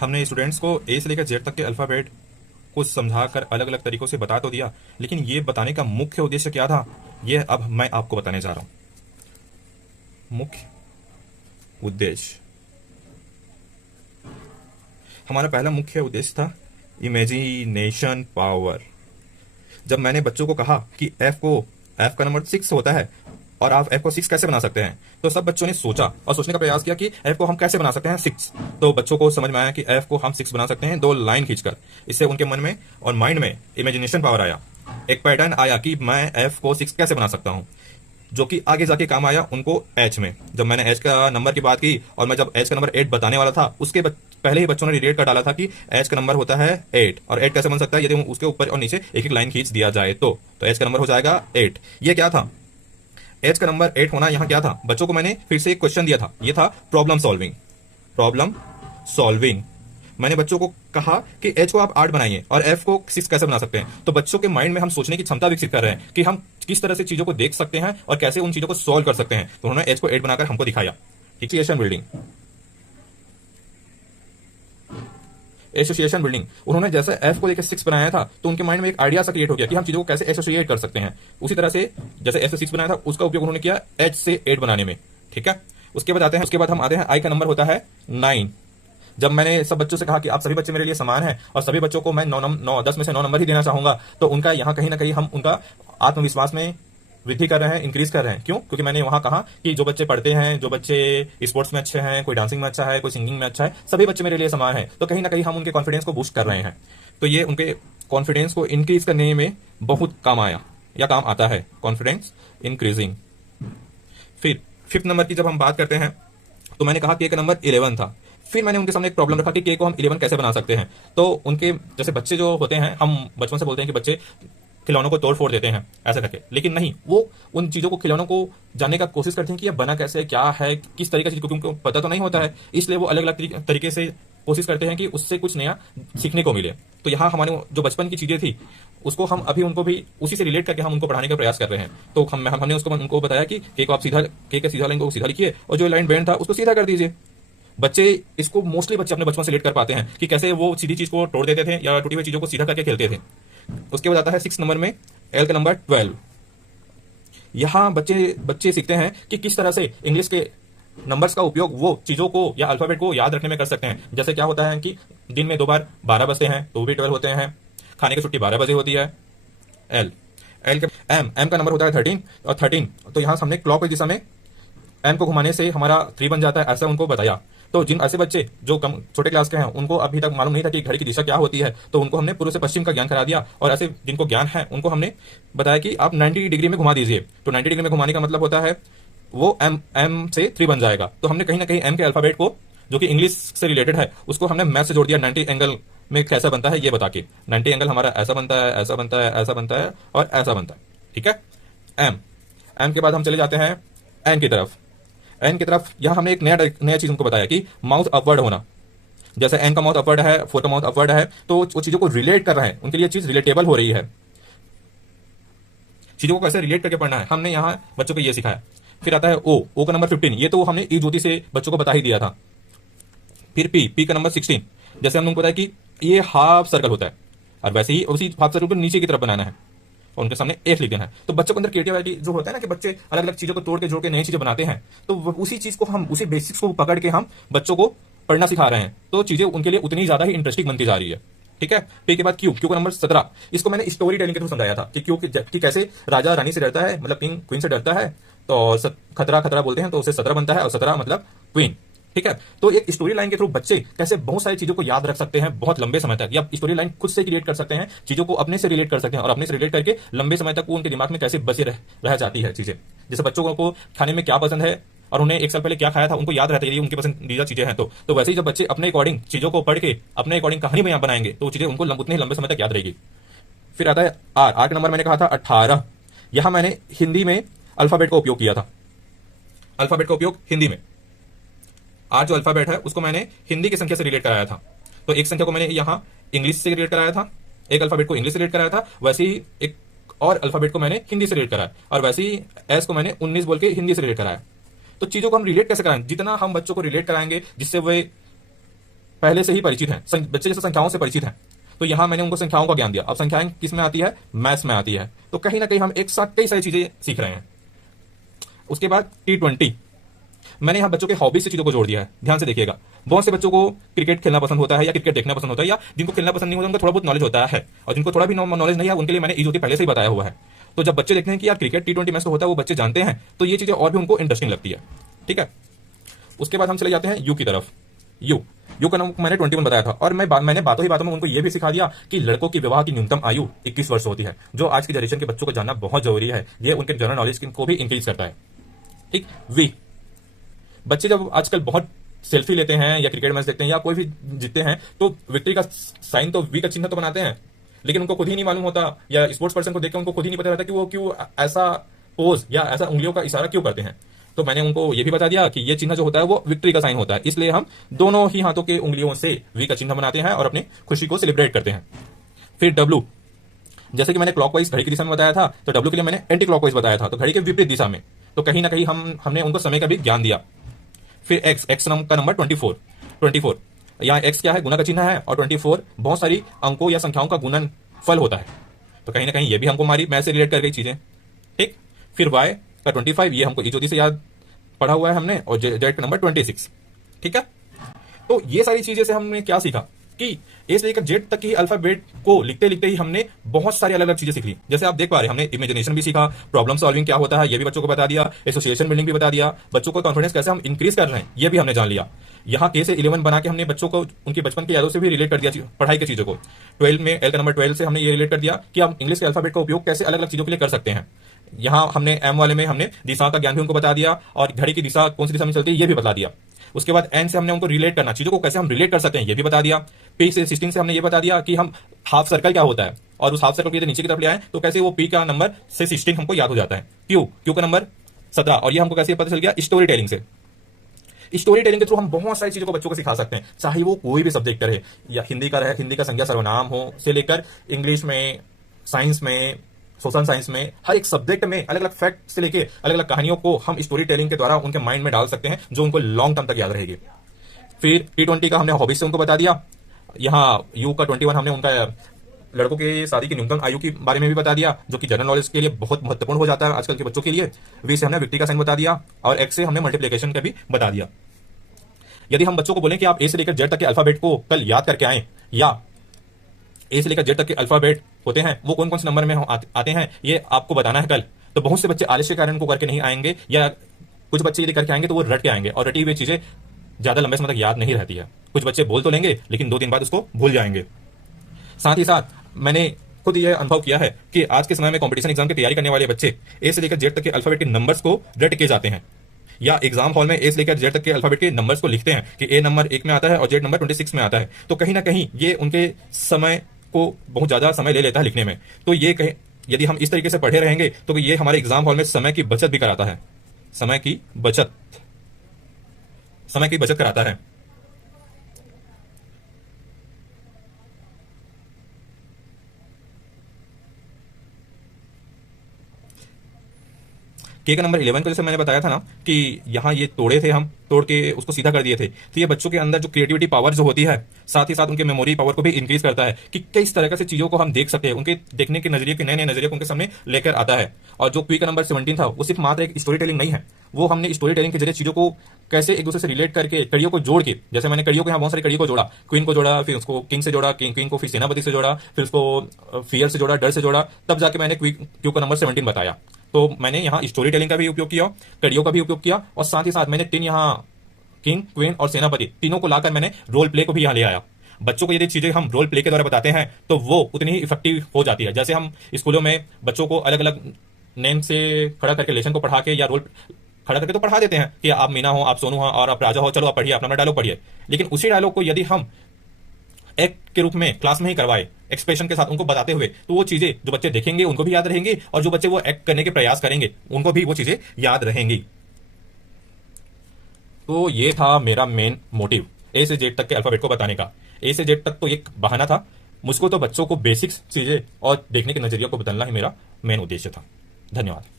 हमने स्टूडेंट्स को ए से लेकर जेड तक के अल्फ़ाबेट को समझाकर अलग अलग तरीकों से बता तो दिया, लेकिन ये बताने का मुख्य उद्देश्य क्या था, ये अब मैं आपको बताने जा रहा हूं। मुख्य उद्देश्य, हमारा पहला मुख्य उद्देश्य था इमेजिनेशन पावर। जब मैंने बच्चों को कहा कि एफ का नंबर 6 होता है और आप एफ को 6 कैसे बना सकते हैं, तो सब बच्चों ने सोचा और सोचने का प्रयास किया कि एफ को हम कैसे बना सकते हैं 6। तो बच्चों को समझ में आया कि एफ को हम 6 बना सकते हैं 2 लाइन खींचकर। इससे उनके मन में और माइंड में इमेजिनेशन पावर आया, एक पैटर्न आया कि मैं एफ को 6 कैसे बना सकता हूं, जो कि आगे जाके काम आया उनको एच में। जब मैंने एच का नंबर की बात की और मैं जब एच का नंबर 8 बताने वाला था, उसके पहले ही बच्चों ने रिलेट कर डाला था कि एच का नंबर होता है 8, और 8 कैसे बन सकता है यदि उसके ऊपर और नीचे एक एक लाइन खींच दिया जाए तो एच का नंबर हो जाएगा 8। ये क्या था, एच का नंबर 8 होना यहाँ क्या था। बच्चों को मैंने फिर से एक क्वेश्चन दिया था, ये था प्रॉब्लम सॉल्विंग। प्रॉब्लम सॉल्विंग, मैंने बच्चों को कहा कि एच को आप 8 बनाइए और एफ को 6 कैसे बना सकते हैं। तो बच्चों के माइंड में हम सोचने की क्षमता विकसित कर रहे हैं कि हम किस तरह से चीजों को देख सकते हैं और कैसे उन चीजों को सॉल्व कर सकते हैं। तो उन्होंने एच को 8 बनाकर हमको दिखाया। एसोसिएशन बिल्डिंग, एसोसिएशन बिल्डिंग, उन्होंने जैसे एफ को लेकर 6 बनाया था तो उनके माइंड में एक आइडिया सा क्रिएट हो गया कि हम चीजों को कैसे एसोसिएट कर सकते हैं। उसी तरह से जैसे एफ से 6 बनाया था, उसका उपयोग उन्होंने किया एच से 8 बनाने में। ठीक है, उसके बाद हम आते हैं आई का नंबर होता है 9। जब मैंने सब बच्चों से कहा कि आप सभी बच्चे मेरे लिए समान हैं और सभी बच्चों को मैं 10 में से 9 नंबर ही देना चाहूंगा, तो उनका यहाँ कहीं ना कहीं हम उनका आत्मविश्वास में वृद्धि कर रहे हैं, इंक्रीज कर रहे हैं। क्यों? क्योंकि मैंने वहां कहा कि जो बच्चे पढ़ते हैं, जो बच्चे स्पोर्ट्स में अच्छे हैं, कोई डांसिंग में अच्छा है, कोई सिंगिंग में अच्छा है, सभी बच्चे मेरे लिए समान हैं। तो कहीं ना कहीं हम उनके कॉन्फिडेंस को बूस्ट कर रहे हैं। तो ये उनके कॉन्फिडेंस को इंक्रीज करने में बहुत काम आया या काम आता है, कॉन्फिडेंस इंक्रीजिंग। फिर 5th नंबर की जब हम बात करते हैं तो मैंने कहा के का नंबर 11 था। फिर मैंने उनके सामने एक प्रॉब्लम रखा कि के को हम 11 कैसे बना सकते हैं। तो उनके जैसे बच्चे जो होते हैं, हम बचपन से बोलते हैं कि बच्चे खिलौनों को तोड़ फोड़ देते हैं ऐसा करके, लेकिन नहीं, वो उन चीजों को, खिलौनों को जानने का कोशिश करते हैं कि ये बना कैसे, क्या है, किस तरीके से, क्योंकि उनको पता तो नहीं होता है। इसलिए वो अलग अलग तरीके से कोशिश करते हैं कि उससे कुछ नया सीखने को मिले। तो यहाँ हमारे जो बचपन की चीजें थी उसको हम अभी उनको भी उसी से रिलेट करके हम उनको पढ़ाने का प्रयास कर रहे हैं। तो हमने उनको बताया कि के को आप सीधा, के का सीधा लाइन को सीधा लिखिए और जो लाइन बैंड था उसको सीधा कर दीजिए। बच्चे इसको मोस्टली बच्चे अपने बचपन से रिलेट कर पाते हैं कि कैसे वो सीधी चीज को तोड़ देते थे या टूटी हुई चीजों को सीधा करके खेलते थे। उसके बाद आता है 6 नंबर में एल का नंबर 12। यहां बच्चे सीखते हैं कि किस तरह से इंग्लिश के नंबर्स का उपयोग वो चीजों को या अल्फाबेट को याद रखने में कर सकते हैं। जैसे क्या होता है कि दिन में 2 बार 12 बजते हैं तो भी 12 होते हैं, खाने की छुट्टी 12 बजे होती है। एल का एम का नंबर होता है 13, और 13 तो यहां हमने क्लॉक की दिशा में एम को घुमाने से हमारा 3 बन जाता है, ऐसा उनको बताया। तो जिन ऐसे बच्चे जो कम छोटे क्लास के हैं, उनको अभी तक मालूम नहीं था कि घड़ी की दिशा क्या होती है, तो उनको हमने पूर्व से पश्चिम का ज्ञान करा दिया। और ऐसे जिनको ज्ञान है उनको हमने बताया कि आप 90 डिग्री में घुमा दीजिए। तो 90 डिग्री में घुमाने का मतलब होता है वो एम से 3 बन जाएगा। तो हमने कहीं ना कहीं एम के अल्फाबेट को, जो कि इंग्लिश से रिलेटेड है, उसको हमने मैथ से जोड़ दिया 90 एंगल में कैसा बनता है ये बता के। 90 एंगल हमारा ऐसा बनता है, ऐसा बनता है, ऐसा बनता है और ऐसा बनता है। ठीक है, एम के बाद हम चले जाते हैं एन की तरफ। एन की तरफ यहां हमने एक नया चीज उनको बताया कि माउथ अपवर्ड होना। जैसे एन का माउथ अपवर्ड है, 4 का माउथ अपवर्ड है, तो वो चीजों को रिलेट कर रहे हैं, उनके लिए चीज रिलेटेबल हो रही है। चीजों को कैसे रिलेट करके पढ़ना है, हमने यहां बच्चों को ये सिखाया। फिर आता है ओ का नंबर 15, ये तो हमने ई ज्योति से बच्चों को बता ही दिया था। फिर पी का नंबर 16, जैसे हमने उनको बताया कि ये हाफ सर्कल होता है और वैसे ही उसी हाफ सर्कल को नीचे की तरफ बनाना है और उनके सामने एफ लिख देना है। तो बच्चों के अंदर क्रिएटिविटी जो होता है ना, कि बच्चे अलग अलग चीजों को तोड़ के जोड़ के नई चीजें बनाते हैं, तो उसी चीज को हम, उसी बेसिक्स को पकड़ के हम बच्चों को पढ़ना सिखा रहे हैं। तो चीजें उनके लिए उतनी ज्यादा ही इंटरेस्टिंग बनती जा रही है। ठीक है, पी के बाद क्यू का नंबर 17, इसको मैंने स्टोरी टेलिंग के थ्रू समझाया था कि क्यू कि कैसे राजा रानी से डरता है, मतलब किंग क्वीन से डरता है, तो खतरा खतरा बोलते हैं तो उससे 17 बनता है और 17 मतलब क्वीन। ठीक है, तो एक स्टोरी लाइन के थ्रू बच्चे कैसे बहुत सारी चीजों को याद रख सकते हैं बहुत लंबे समय तक, या स्टोरी लाइन खुद से क्रिएट कर सकते हैं, चीजों को अपने से रिलेट कर सकते हैं और अपने से रिलेट करके लंबे समय तक वो उनके दिमाग में कैसे बसी रह जाती है चीजें। जैसे बच्चों को खाने में क्या पसंद है और उन्हें 1 साल पहले क्या खाया था उनको याद रहता है, ये उनकी पसंदीदा चीजें हैं। तो वैसे ही जब बच्चे अपने अकॉर्डिंग चीजों को पढ़ के अपने अकॉर्डिंग कहानी में बनाएंगे तो चीजें उनको उतने लंबे समय तक याद रहेगी। फिर आता है आर का नंबर मैंने कहा था 18। यहां मैंने हिंदी में अल्फाबेट का उपयोग किया था, अल्फाबेट का उपयोग हिंदी में। आर जो अल्फाबेट है उसको मैंने हिंदी की संख्या से रिलेट कराया था। तो एक संख्या को मैंने यहां इंग्लिश से रिलेट कराया था, एक अल्फाबेट को इंग्लिश से रिलेट कराया था, वैसे ही एक और अल्फाबेट को मैंने हिंदी से रिलेट कराया, और वैसे ही एस को मैंने 19 बोल के हिंदी से रिलेट कराया। तो चीजों को हम रिलेट कैसे कराएं, जितना हम बच्चों को रिलेट कराएंगे जिससे वे पहले से ही परिचित हैं, बच्चे जैसे संख्याओं से परिचित हैं, तो यहां मैंने उनको संख्याओं का ज्ञान दिया। अब संख्याएं किस में आती है? मैथ्स में आती है। तो कहीं ना कहीं हम एक साथ कई सारी चीजें सीख रहे हैं। उसके बाद T20, मैंने यहाँ बच्चों के हॉबीज से चीजों को जोड़ दिया है। ध्यान से देखिएगा, बहुत से बच्चों को क्रिकेट खेलना पसंद होता है या क्रिकेट देखना पसंद होता है, या जिनको खेलना पसंद नहीं होता उनको थोड़ा बहुत नॉलेज होता है, और जिनको थोड़ा भी नॉलेज नहीं है उनके लिए मैंने इजोटी पहले से ही बताया हुआ है। तो जब बच्चे देखते हैं कि यार क्रिकेट T20 मैच तो होता है, वो बच्चे जानते हैं, तो ये चीजें और भी उनको इंटरेस्टिंग लगती है। ठीक है, उसके बाद हम चले जाते हैं यू की तरफ। यू का नाम मैंने 21 बताया था, और मैंने बातों ही बातों में उनको यह भी सिखा दिया कि लड़कों की विवाह की न्यूनतम आयु 21 वर्ष होती है, जो आज की जनरेशन के बच्चों को जानना बहुत जरूरी है। ये उनके जनरल नॉलेज को भी इंक्रीज करता है। ठीक, वी, बच्चे जब आजकल बहुत सेल्फी लेते हैं या क्रिकेट मैच देखते हैं या कोई भी जीतते हैं, तो विक्ट्री का साइन तो वी का चिन्ह तो बनाते हैं, लेकिन उनको खुद ही नहीं मालूम होता, या स्पोर्ट्स पर्सन को देखकर उनको खुद ही नहीं पता रहता कि वो क्यों ऐसा पोज या ऐसा उंगलियों का इशारा क्यों करते हैं। तो मैंने उनको ये भी बता दिया कि ये चिन्ह जो होता है वो विक्ट्री का साइन होता है, इसलिए हम दोनों ही हाथों के उंगलियों से वी का चिन्ह बनाते हैं और अपनी खुशी को सेलिब्रेट करते हैं। फिर डब्ल्यू, जैसे कि मैंने क्लॉकवाइज घड़ी की दिशा में बताया था, तो डब्ल्यू के लिए मैंने एंटी क्लॉकवाइज बताया था, तो घड़ी के विपरीत दिशा में। तो कहीं ना कहीं हमने उनको समय का भी ज्ञान दिया। फिर एक्स का नंबर 24। यहाँ एक्स क्या है? गुना का चिन्ह है, और 24 बहुत सारी अंकों या संख्याओं का गुणन फल होता है। तो कहीं ना कहीं ये भी हमको हमारी मैथ से रिलेट कर गई चीजें। ठीक, फिर वाई का 25, ये हमको इजोती से याद पढ़ा हुआ है हमने, और जेड का नंबर 26। ठीक है, तो ये सारी चीजें से हमने क्या सीखा कि ए से लेकर जेड तक की अल्फाबेट को लिखते लिखते ही हमने बहुत सारी अलग अलग चीजें सीख ली। जैसे आप देख पा रहे हैं, हमने इमेजिनेशन भी सीखा, प्रॉब्लम सॉल्विंग क्या होता है ये भी बच्चों को बता दिया, एसोसिएशन बिल्डिंग भी बता दिया, बच्चों को कॉन्फिडेंस कैसे हम इंक्रीज कर रहे हैं ये भी हमने जान लिया। यहाँ के से 11 बना के हमने बच्चों को उनकी बचपन की यादों से भी रिलेट कर दिया पढ़ाई की चीजों को। 12 में एल का नंबर 12 से हमने ये रिलेट कर दिया कि हम इंग्लिश के अल्फाबेट का उपयोग कैसे अलग अलग चीजों के लिए कर सकते हैं। यहाँ हमने एम वाले में हमने दिशा का ज्ञान भी उनको बता दिया, और घड़ी की दिशा कौन सी दिशा में चलती है ये भी बता दिया। उसके बाद एन से हमने उनको रिलेट करना, चीजों को कैसे हम रिलेट कर सकते हैं ये भी बता दिया। पी से 16 से हमने ये बता दिया कि हम हाफ सर्कल क्या होता है, और उस हाफ सर्कल को यदि नीचे की तरफ ले आए तो कैसे वो पी का नंबर से 16 हमको याद हो जाता है। क्यू का नंबर 17, और ये हमको कैसे पता चल गया? स्टोरी टेलिंग से। स्टोरी टेलिंग के थ्रू हम बहुत सारी चीजों को बच्चों को सिखा सकते हैं, चाहे वो कोई भी सब्जेक्ट रहे, या हिंदी का रहे, हिंदी का संज्ञा सर्वनाम हो से लेकर इंग्लिश में, साइंस में, सोशल साइंस में, हर एक सब्जेक्ट में अलग अलग फैक्ट से लेके अलग अलग कहानियों को हम स्टोरी टेलिंग के द्वारा उनके माइंड में डाल सकते हैं, जो उनको लॉन्ग टर्म तक याद रहेगी। फिर T20 का हमने हॉबीज से उनको बता दिया। यहाँ यू का 21 हमने उनका लड़कों की शादी की न्यूनतम आयु के बारे में भी बता दिया, जो कि जनरल नॉलेज के लिए बहुत महत्वपूर्ण हो जाता है आजकल के बच्चों के लिए। वी से हमने विक्ट्री का साइन बता दिया, और एक्स से हमने मल्टीप्लिकेशन का भी बता दिया। यदि हम बच्चों को बोलें कि आप ए से लेकर जेड तक के अल्फाबेट को कल याद करके आए, या ए से लेकर जेड तक के अल्फाबेट होते हैं वो कौन कौन से नंबर में आते हैं ये आपको बताना है कल, तो बहुत से बच्चे आलस्य के कारण को करके नहीं आएंगे, या कुछ बच्चे यदि करके आएंगे तो वो रट के आएंगे, और रटी हुई चीजें ज्यादा लंबे समय तक याद नहीं रहती है। कुछ बच्चे बोल तो लेंगे लेकिन 2 दिन बाद उसको भूल जाएंगे। साथ ही साथ मैंने खुद यह अनुभव किया है कि आज के समय में कंपटीशन एग्जाम की तैयारी करने वाले बच्चे ए से लेकर जेड तक के अल्फाबेट के नंबर्स को रट के जाते हैं, या एग्जाम हॉल में ए से लेकर जेड तक के अल्फाबेट के नंबर्स को लिखते हैं कि ए नंबर 1 में आता है और जेड नंबर 26 में आता है। तो कहीं ना कहीं ये उनके समय को बहुत ज्यादा समय ले लेता है लिखने में। तो ये कहीं यदि हम इस तरीके से पढ़े रहेंगे तो ये हमारे एग्जाम हॉल में समय की बचत भी कराता है, समय की बचत कराता है। के का नंबर 11 को जैसे मैंने बताया था ना कि यहाँ ये तोड़े थे, हम तोड़ के उसको सीधा कर दिए थे, तो ये बच्चों के अंदर जो क्रिएटिविटी पावर जो होती है, साथ ही साथ उनके मेमोरी पावर को भी इंक्रीज करता है कि किस तरह से चीजों को हम देख सकते हैं, उनके देखने के नजरिए के नए नए नजरिए को उनके सामने लेकर आता है। और जो क्वी का नंबर 17 था वो सिर्फ मात्र एक स्टोरी टेलिंग नहीं है, वो हमने स्टोरी टेलिंग के जरिए चीजों को कैसे एक दूसरे से रिलेट करके कड़ियों को जोड़ के, जैसे मैंने कड़ियों को यहाँ बहुत सारी कड़ियों को जोड़ा, क्वीन को जोड़ा, फिर उसको किंग से जोड़ा, क्वीन को फिर सेनापति से जोड़ा, फिर उसको फियर से जोड़ा, डर से जोड़ा, तब जाके मैंने क्यू का नंबर 17 बताया। तो मैंने यहाँ स्टोरी टेलिंग का भी उपयोग किया, कड़ियों का भी उपयोग किया, और साथ ही साथ मैंने 3 यहाँ किंग, क्वीन और सेनापति तीनों को लाकर मैंने रोल प्ले को भी यहाँ ले आया। बच्चों को यदि चीजें हम रोल प्ले के द्वारा बताते हैं तो वो उतनी ही इफेक्टिव हो जाती है। जैसे हम स्कूलों में बच्चों को अलग अलग नेम से खड़ा करके लेसन को पढ़ा के या रोल खड़ा करके तो पढ़ा देते हैं कि आप मीना हो, आप सोनू हो और आप राजा हो, चलो आप पढ़िए, अपना डायलॉग पढ़िए। लेकिन उसी डायलॉग को यदि हम एक्ट के रूप में क्लास में ही करवाए, एक्सप्रेशन के साथ उनको बताते हुए, तो वो चीजें जो बच्चे देखेंगे उनको भी याद रहेंगी, और जो बच्चे वो एक्ट करने के प्रयास करेंगे उनको भी वो चीजें याद रहेंगी। तो ये था मेरा मेन मोटिव, ए से जेड तक के अल्फाबेट को बताने का। ए से जेड तक तो एक बहाना था, मुझको तो बच्चों को बेसिक्स चीजें और देखने के नजरिया को बदलना ही मेरा मेन उद्देश्य था। धन्यवाद।